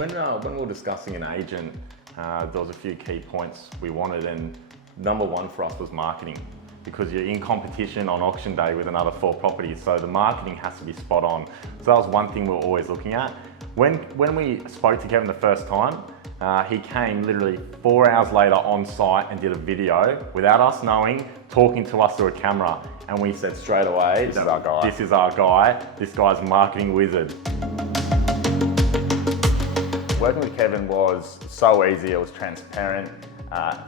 When we were discussing an agent, there was a few key points we wanted, and number one for us was marketing, because you're in competition on auction day with another 4 properties, so the marketing has to be spot on. So that was one thing we were always looking at. When we spoke to Kevin the first time, he came literally 4 hours later on site and did a video without us knowing, talking to us through a camera, and we said straight away, This is our guy. This is our guy. This guy's a marketing wizard. Working with Kevin was so easy, it was transparent.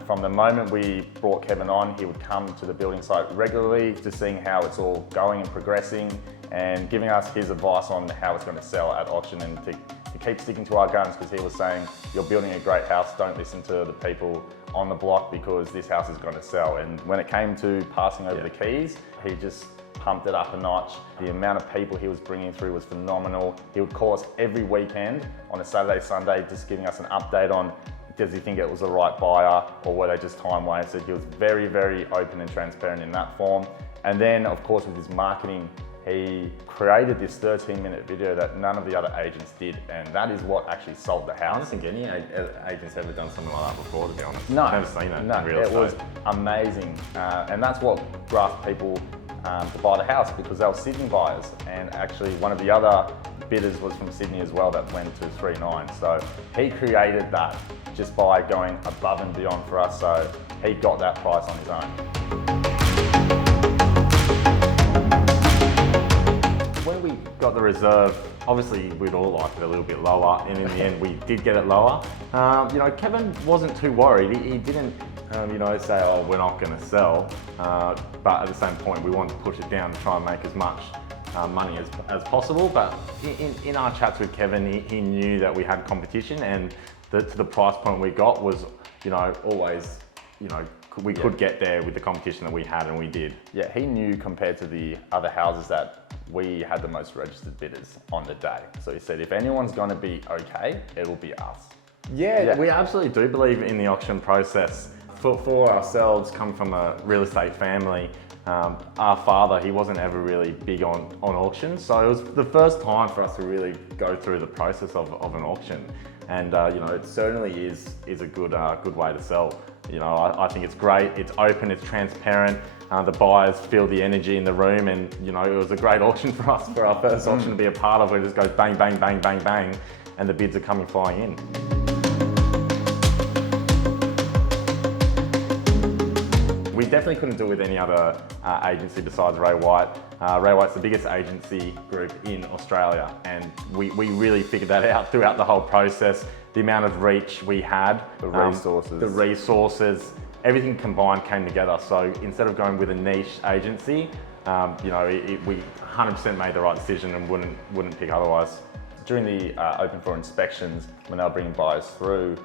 From the moment we brought Kevin on, he would come to the building site regularly, just seeing how it's all going and progressing, and giving us his advice on how it's going to sell at auction, and to keep sticking to our guns, because he was saying, you're building a great house, don't listen to the people on the block because this house is going to sell. And when it came to passing over the keys, he just pumped it up a notch. The amount of people he was bringing through was phenomenal. He would call us every weekend on a Saturday, Sunday, just giving us an update on, does he think it was the right buyer, or were they just time wasted? He was very, very open and transparent in that form. And then, of course, with his marketing, he created this 13-minute video that none of the other agents did, and that is what actually sold the house. I don't think any agent's ever done something like that before, to be honest. No. I've never seen that in real estate. It was amazing, and that's what grasped people to buy the house, because they were Sydney buyers, and actually one of the other bidders was from Sydney as well that went to 3.9. So he created that just by going above and beyond for us, so he got that price on his own. When we got the reserve, obviously we'd all like it a little bit lower, and in the end we did get it lower. Kevin wasn't too worried. He didn't say, oh, we're not going to sell, but at the same point we wanted to push it down to try and make as much money as possible. But in our chats with Kevin, he knew that we had competition, and the price point we got was, always, we could get there with the competition that we had, and we did. Yeah, he knew compared to the other houses that we had the most registered bidders on the day. So he said, if anyone's going to be okay, it'll be us. Yeah, we absolutely do believe in the auction process. For ourselves, come from a real estate family, our father, he wasn't ever really big on auctions, so it was the first time for us to really go through the process of an auction. And it certainly is a good way to sell. I think it's great, it's open, it's transparent, the buyers feel the energy in the room, and it was a great auction for us, for our first auction to be a part of, where it just goes bang, bang, bang, bang, bang, and the bids are coming flying in. We definitely couldn't do it with any other agency besides Ray White. Ray White's the biggest agency group in Australia, and we really figured that out throughout the whole process. The amount of reach we had, the resources, everything combined came together. So instead of going with a niche agency, we 100% made the right decision and wouldn't pick otherwise. During the open for inspections, when they were bringing buyers through,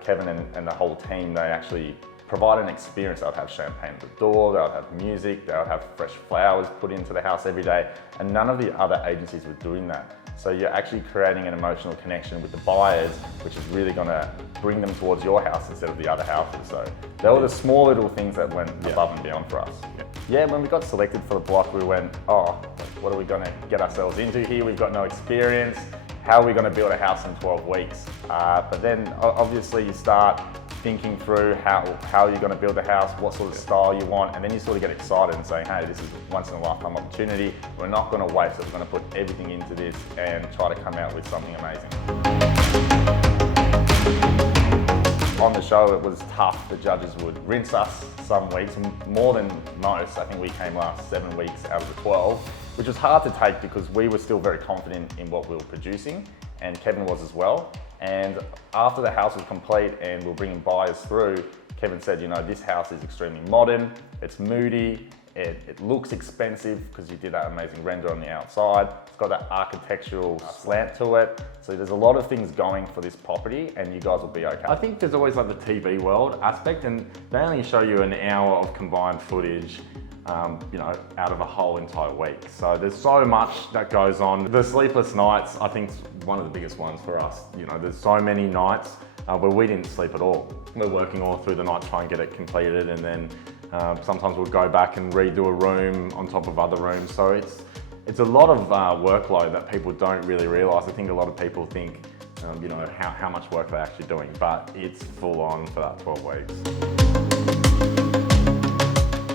Kevin and the whole team, they actually provide an experience. They would have champagne at the door, they would have music, they would have fresh flowers put into the house every day, and none of the other agencies were doing that. So you're actually creating an emotional connection with the buyers, which is really going to bring them towards your house instead of the other houses. So they were the small little things that went above and beyond for us. Yeah, when we got selected for the block, we went, oh, what are we going to get ourselves into here? We've got no experience. How are we going to build a house in 12 weeks? But then obviously you start thinking through how you're going to build a house, what sort of style you want, and then you sort of get excited and saying, hey, this is a once in a lifetime opportunity. We're not going to waste it. We're going to put everything into this and try to come out with something amazing. On the show, it was tough. The judges would rinse us some weeks, more than most. I think we came last 7 weeks out of the 12, which was hard to take because we were still very confident in what we were producing, and Kevin was as well. And after the house was complete and we were bringing buyers through, Kevin said, this house is extremely modern, it's moody, it looks expensive because you did that amazing render on the outside. It's got that architectural slant to it. So there's a lot of things going for this property, and you guys will be okay. I think there's always like the TV world aspect, and they only show you an hour of combined footage out of a whole entire week. So there's so much that goes on. The sleepless nights, I think, is one of the biggest ones for us. There's so many nights where we didn't sleep at all. We're working all through the night trying to get it completed, and then sometimes we'll go back and redo a room on top of other rooms. So it's a lot of workload that people don't really realise. I think a lot of people think you know, how much work they're actually doing, but it's full on for that 12 weeks.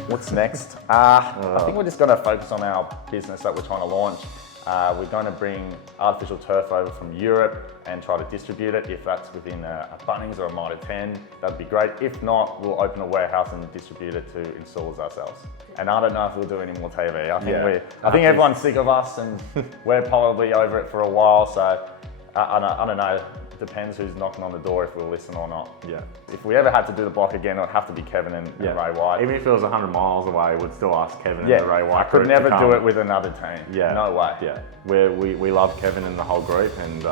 What's next? I think we're just going to focus on our business that we're trying to launch. We're going to bring artificial turf over from Europe and try to distribute it. If that's within a Bunnings or a Mitre 10, that'd be great. If not, we'll open a warehouse and distribute it to installers ourselves. And I don't know if we'll do any more TV. I think everyone's sick of us, and we're probably over it for a while. So I don't know. Depends who's knocking on the door, if we'll listen or not. Yeah. If we ever had to do the block again, it would have to be Kevin and Ray White. Even if it was 100 miles away, we'd still ask Kevin and the Ray White I could never do it with another team. Yeah. No way. Yeah. We love Kevin and the whole group, and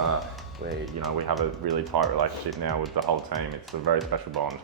we have a really tight relationship now with the whole team. It's a very special bond.